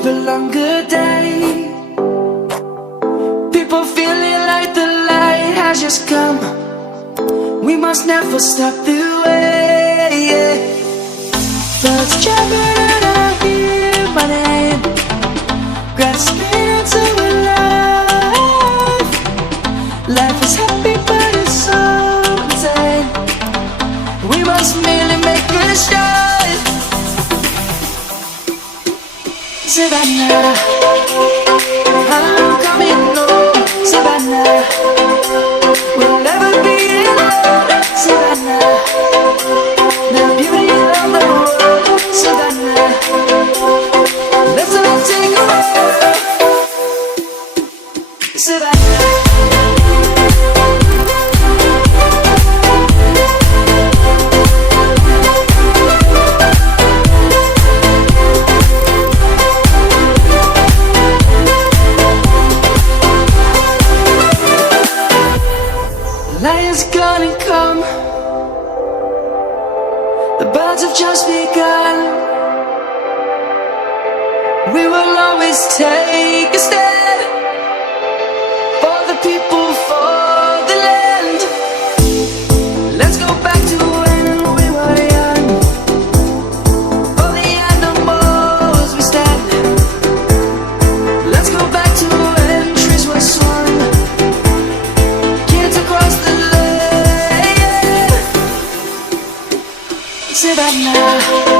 of a longer day. People feeling like the light has just come. We must never stop the way. Birds jumping and I hear my name, grasping into a life. Life is happy but it's so insane. We must merely make a start. Savannah, I'm coming home. Savannah, we'll never be alone. Savannah, the beauty of the world. Savannah, let's all take a walk. Savannah. Lion's gonna come. The birds have just begun. We will always take a stand for the people, for the land. Let's go back to when we were young. For the animals we stand. Let's go back to when trees were swung. Kids across the land. Savannah.